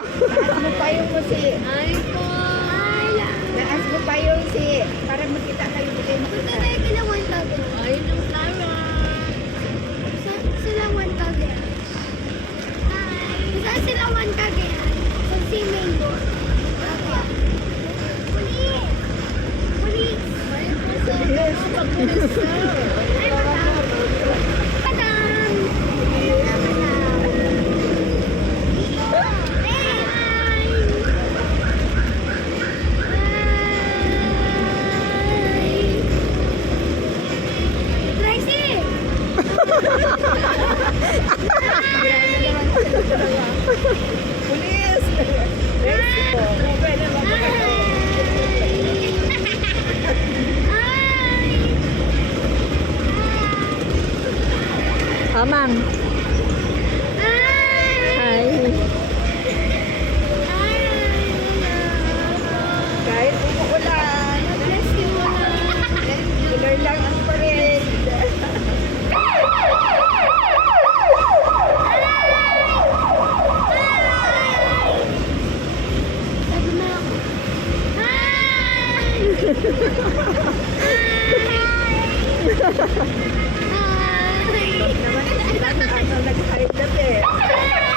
Taas mo pa yung si... Ay po. Taas mo pa yung si... Para makita kayo. Bigay mo Punta kita. tayo kila 1,000. Ay, nung Clara. Sila 1,000. Hi. Saan sila 1,000? Sa si Mango. Police. Police. Yes, pag-pulis na. Ay, madam. Madam. Pulis! Mexico. Pwede ba ba kayo? Oh, ma'am. Hi. Kahit umuulan. Tuloy lang ang parade. Naman ang nag-high blood eh.